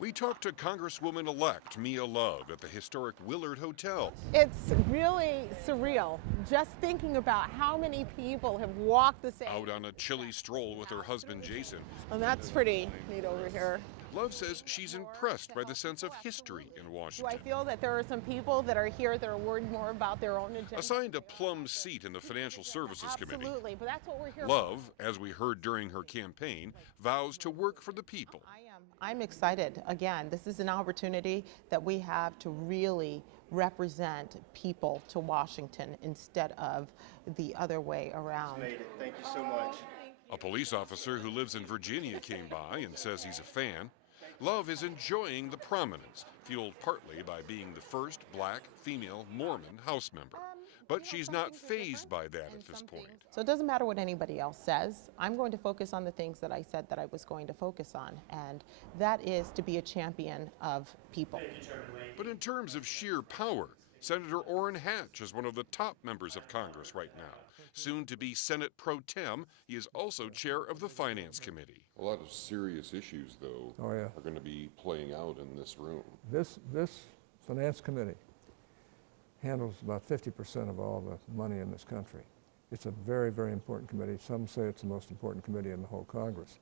We talked to Congresswoman-elect Mia Love at the historic Willard Hotel. It's really surreal just thinking about how many people have walked the same. Out on a chilly stroll with her husband Jason. And that's pretty neat over here. Love says she's impressed by the sense of history in Do Washington. I feel that there are some people that are here that are worried more about their own agenda? Assigned a plum seat in the Financial Services Committee, Absolutely, but that's what we're here Love, for. as we heard during her campaign, vows to work for the people. I'm excited. Again, this is an opportunity that we have to really represent people to Washington instead of the other way around. Made it. Thank you so much. A police officer who lives in Virginia came by and says he's a fan. Love is enjoying the prominence, fueled partly by being the first black female Mormon House member. But she's not fazed by that at this point. So it doesn't matter what anybody else says. I'm going to focus on the things that I said that I was going to focus on, and that is to be a champion of people. But in terms of sheer power, Senator Orrin Hatch is one of the top members of Congress right now. Soon to be Senate Pro-Tem, he is also chair of the Finance Committee. A lot of serious issues, though, are going to be playing out in this room. This Finance Committee handles about 50% of all the money in this country. It's a very, very important committee. Some say it's the most important committee in the whole Congress.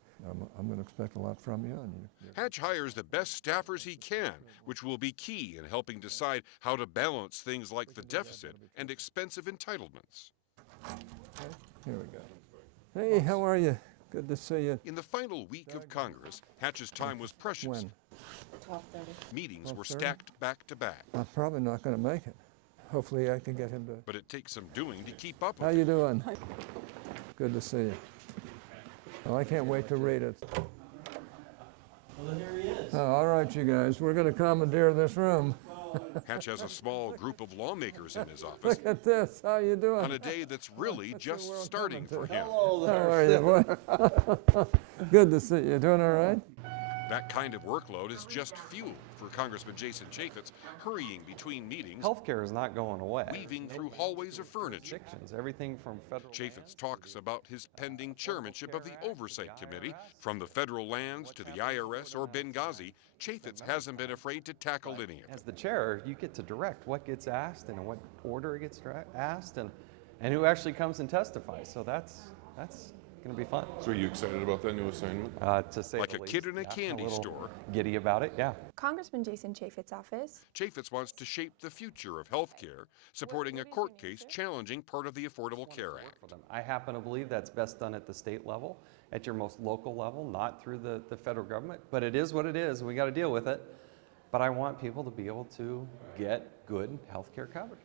I'm going to expect a lot from you. Hatch hires the best staffers he can, which will be key in helping decide how to balance things like the deficit and expensive entitlements. Okay, here we go. Hey, how are you? Good to see you. In the final week of Congress, Hatch's time was precious. When? 12:30. Meetings were 12:30? stacked back to back. I'm probably not going to make it. Hopefully I can get him to... But it takes some doing to keep up How with you it. doing? Good to see you. Well, I can't wait to read it. Well, here he is. Oh, all right, you guys. We're going to commandeer this room. Hatch has a small group of lawmakers in his office Look at this. How you doing? on a day that's really just where I'm starting coming for to. him. Hello How there. are you, boy? Good to see you. Doing all right? That kind of workload is just fuel for Congressman Jason Chaffetz, hurrying between meetings, Healthcare is not going away. weaving through hallways of furniture. Restrictions, everything from federal. Chaffetz talks about his pending chairmanship of the Oversight Committee. From the federal lands to the IRS or Benghazi, Chaffetz hasn't been afraid to tackle any of it. As the chair, you get to direct what gets asked and in what order it gets asked and who actually comes and testifies. So that's going to be fun. So are you excited about that new assignment? To say Like the a least. kid in a Yeah, candy little store. Giddy about it, yeah. Congressman Jason Chaffetz's office. Chaffetz wants to shape the future of health care, supporting a court case challenging part of the Affordable Care Act. For them. I happen to believe that's best done at the state level, at your most local level, not through the federal government. But it is what it is. We got to deal with it. But I want people to be able to get good health care coverage.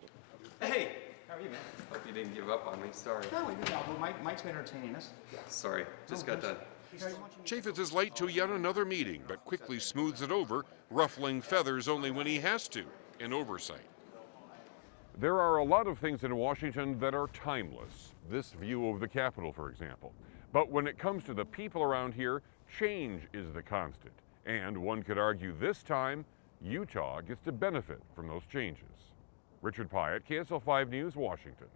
Hey, how are you, man? Hope you didn't give up on me. Sorry. No, but Mike's been entertaining us. Sorry. Just got done. Chaffetz is late to yet another meeting, but quickly smooths it over, ruffling feathers only when he has to in oversight. There are a lot of things in Washington that are timeless. This view of the Capitol, for example. But when it comes to the people around here, change is the constant. And one could argue this time, Utah gets to benefit from those changes. Richard Piatt, KSL 5 News, Washington.